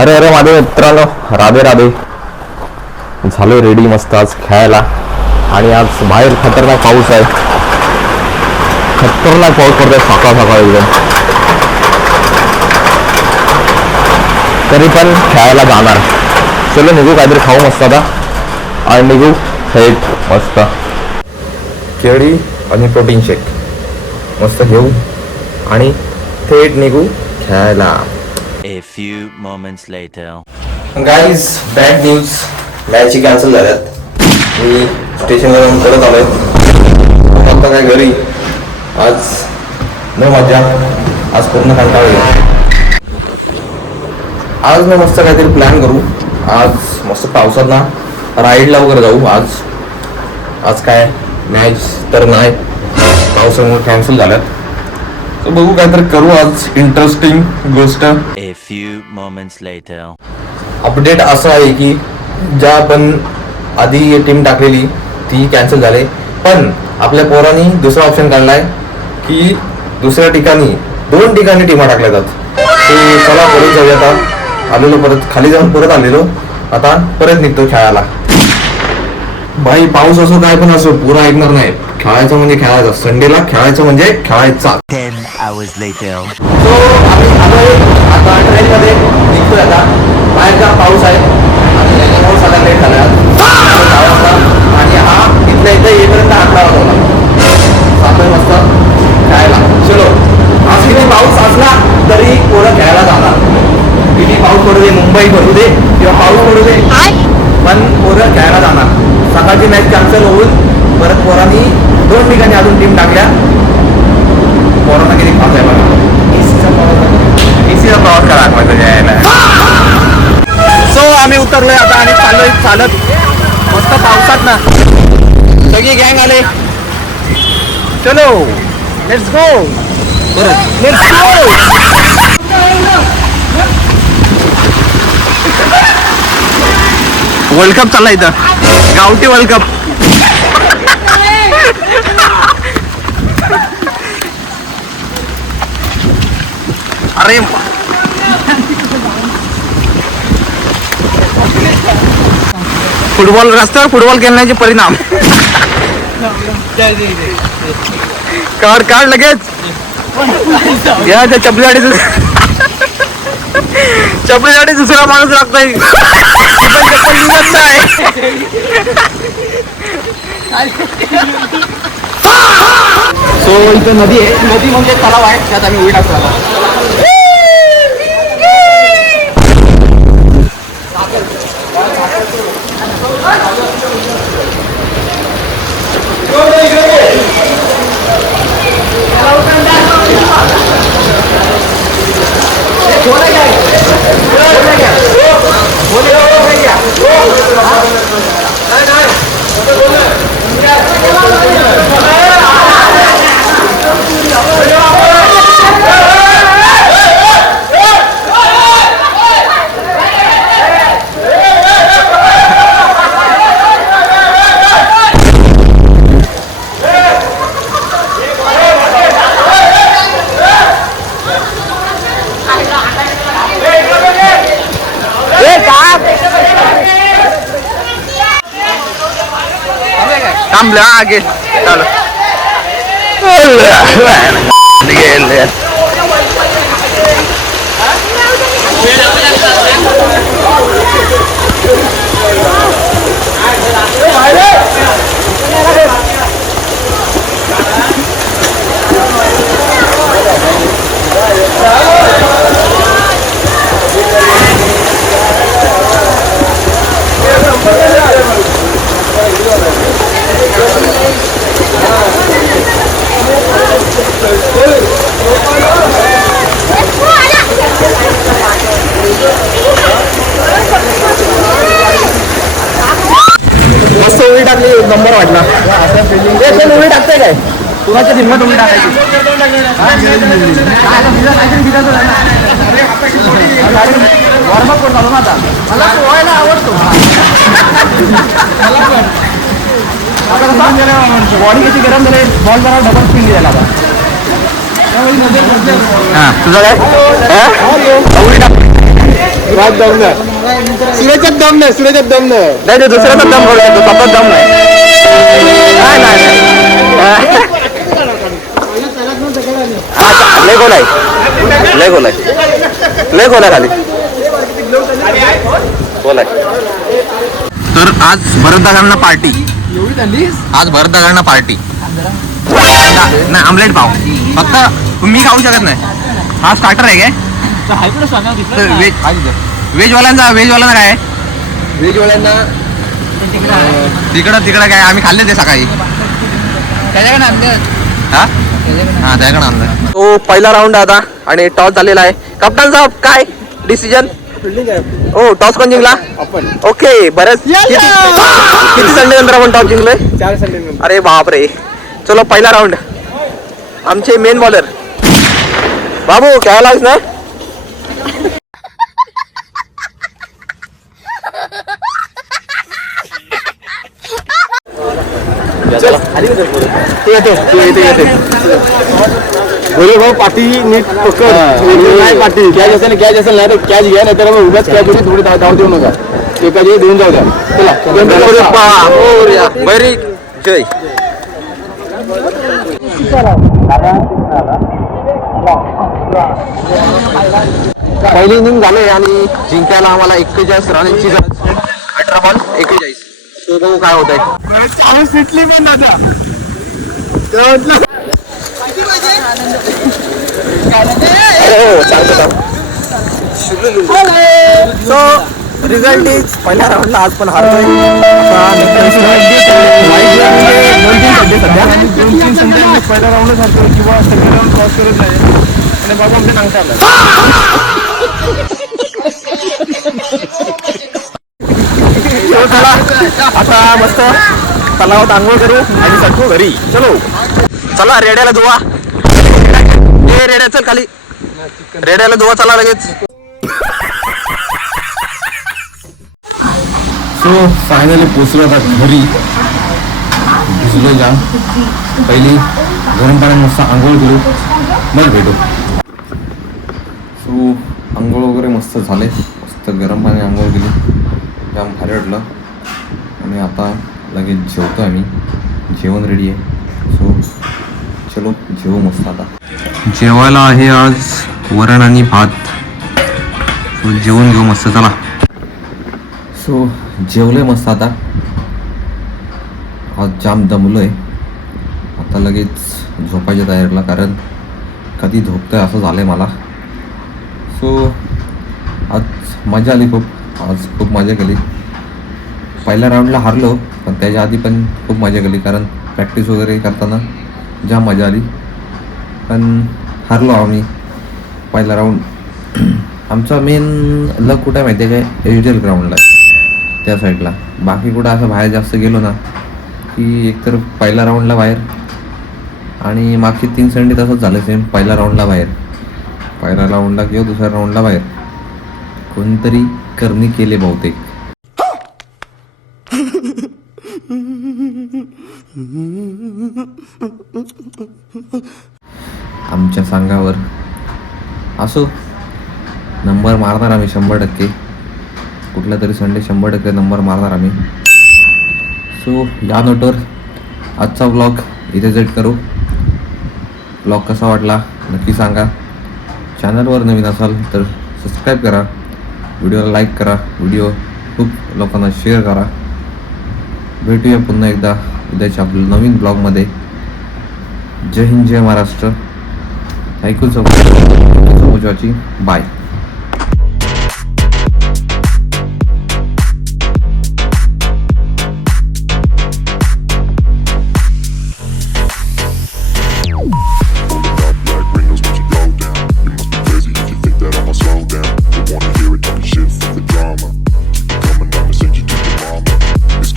अरे अरे माझे मित्रांनो, राधे राधे. झालो रेडी मस्त आज खेळायला. आणि आज बाहेर खतरनाक पाऊस आहे. खतरनाक पाऊस पडतोय सकाळ सकाळ एकदम. तरी पण खेळायला जाणार. चलो निघू, काहीतरी खाऊ मस्त आता आणि निघू थेट मस्त. केळी आणि प्रोटीन शेक मस्त घेऊ आणि थेट निघू खेळायला. A few moments later. Guys, bad news. Match cancel झाल्यात. मी स्टेशनला जाऊन परत आलोय. आता काय घरी. आज न मजा, आज पूर्ण कंटाळा येईल. आज ना मस्त काहीतरी प्लॅन करू. आज मस्त पावसात ना राईडला वगैरे जाऊ. आज काय मॅच तर नाही, पावसामुळे कॅन्सल झाल्यात. तर बघू काहीतरी करू आज इंटरेस्टिंग गोष्ट. A few moments later. Update असं आहे की ज्या आपण आधी टीम टाकलेली ती कॅन्सल झाली, पण आपल्या पोरांनी दुसरा ऑप्शन काढलाय की दुसऱ्या ठिकाणी 2 ठिकाणी टीमा टाकल्या जातात. ते चला परत जाऊया. आता आलेलो, परत खाली जाऊन परत आलेलो, आता परत निघतो खेळायला. भाई पाऊस असो काय पण असो, पुरा ऐकणार नाही. खेळायचं म्हणजे खेळायचं. संडेला खेळायचं म्हणजे खेळायचा. 10 hours later. सो आम्ही आलोय आता ट्रेनमध्ये निघतोय. आता बाहेरचा पाऊस आहे आणि पाऊस आला लेट झाला आणि हा इथल्या इथे येईपर्यंत 11 वाजता जातोय मस्त खेळायला. चलो, आज किती पाऊस असला तरी पोरं खेळायला जाणार. किती पाऊस पडू दे, मुंबई भरू दे किंवा पाऊस पडू दे, पण पोरं खेळायला जाणार. सकाळची मॅच कॅन्सल होऊन परत पोरांनी 2 ठिकाणी अजून टीम टाकल्या. पोरांना किती खास आहे बघा. एसीचा प्रवास करा माझं यायला. सो आम्ही उतरलोय आता आणि चाललोय चालत मस्त पावसात ना. सगळी गँग आले. चलो let's go. Let's go. World cup चालला इथं, गावठी वर्ल्ड कप. अरे फुटबॉल, रस्त्यावर फुटबॉल खेळण्याचे परिणाम. काढ काढ लगेच. या त्या चपलीसाठी दुसरा माणूस लागतोय. सो इथं नदी आहे. नदी म्हणजे तलाव आहे, त्यात आम्ही उडी टाकतो. थांबलं आगे चालू. मस्त उडी टाकली, नंबर वाटला. उडी टाकते काय कुणाच्या हिंमत उडी टाकायची. वॉर्मअप करून झालो ना आता. मला पोहायला आवडतो. बॉडी किती गरम झाली, बॉल जरा डबल स्पिन द्यायला आता. तुझं काय सूर्याच्यात दम नाही, सूर्याच्यात दम नाही. नाही ते दुसऱ्याचा दम भरतो, स्वतः दम नाही. नाही लय गोल आहे, लय गोल आहे, लय गोल आहे खाली गोल आहे. तर आज भरतदादांना पार्टी, आज भरतदादांना पार्टी नाही, आमलेट पाव फक्त मी खाऊ शकत नाही. हा स्टार्टर आहे काय? व्हेजवाल्यांना काय? व्हेजवाल्यांना तिकडं काय आम्ही खाल्ले ते सकाळी. हा त्याकडे आणलं. तो पहिला राऊंड आता आणि टॉस झालेला आहे. कप्तान साहेब काय डिसिजन? हो टॉस कोण जिंकला? आपण ओके बरेच किती संडे नंतर आपण टॉस जिंकलोय? 4 संडे. अरे बापरे. चलो पहिला राऊंड. आमचे मेन बॉलर बाबू खेळायला आहेस ना? बोले भाऊ पाठी नीट पकड. नाही पाठी कॅच असेल नाही तर कॅच घ्या, नाही तर मग उगाच कॅच होती थोडी धाव देऊ नका. एका जे देऊन जाऊ द्या. चला बरी जय. पहिली इनिंग झाले आणि जिंकायला आम्हाला 41 रनांची गरज. 18 बॉल 41. तो बघू काय होत आहे. सुटली पण दादा. सो रिझल्ट इज पहिल्या राऊंडला आज पण हारतोय. 2-3 संडे पहिला राऊंडच हारतो किंवा सेकंड राऊंड क्रॉस करत नाही आणि बाबा आमच्या सांगता आता मस्त तलावात आंघोळ करू आणि सटकू घरी. चलो चला रेड्याला धुवा. रेड्या चल खाली, रेड्याला धुवा चला लगेच. सो फायनली पोचलो आता घरी. भिजलो जाम. पहिली गरम पाण्यात मस्त आंघोळ केलो, मग भेटू. सो आंघोळ वगैरे मस्त झाले, मस्त गरम पाणी आंघोळ केली, जाम भारी वाटलं. आणि आता लगेच जेवतो आम्ही. जेवण रेडी आहे. सो चलो जेवू मस्त. आता जेवायला आहे आज वरण आणि भात. सो जेवण घेऊ मस्त. चला. सो जेवले मस्त. आता आज जाम दमलोय. आता लगेच झोपायच्या तयारीला, कारण कधी झोपतोय असं झालंय मला. सो आज मजा आली खूप. आज खूप मजा केली. पहिल्या राऊंडला हारलो, पण त्याच्या आधी पण खूप मजा केली, कारण प्रॅक्टिस वगैरे करताना जाम मजा आली. पण हारलो आम्ही पहिला राऊंड. आमचा मेन लक कुठं आहे माहिती आहे काय? एजल ग्राउंडला आहे, त्या साईडला. बाकी कुठं असं बाहेर जास्त गेलो ना की एकतर पहिल्या राऊंडला बाहेर, आणि मागचे 3 संडे तसंच झालं सेम. पहिल्या राऊंडला बाहेर, पहिल्या राऊंडला किंवा दुसऱ्या राऊंडला बाहेर. कोणतरी करणी केले बहुतेक. आमच्या संघावर असो नंबर मारणार आम्ही 100%. कुठला तरी संडे 100% नंबर मारणार आम्ही. सो या नोटवर आजचा ब्लॉग इथे सेट करू. ब्लॉग कसा वाटला नक्की सांगा. चॅनलवर नवीन असाल तर सबस्क्राईब करा, व्हिडिओला लाईक करा, व्हिडिओ खूप लोकांना शेअर करा. भेटूया पुन्हा एकदा उद्याच्या आपल्या नवीन ब्लॉगमध्ये. जय हिंद, जय महाराष्ट्र. ऐकून समजायची. बाय.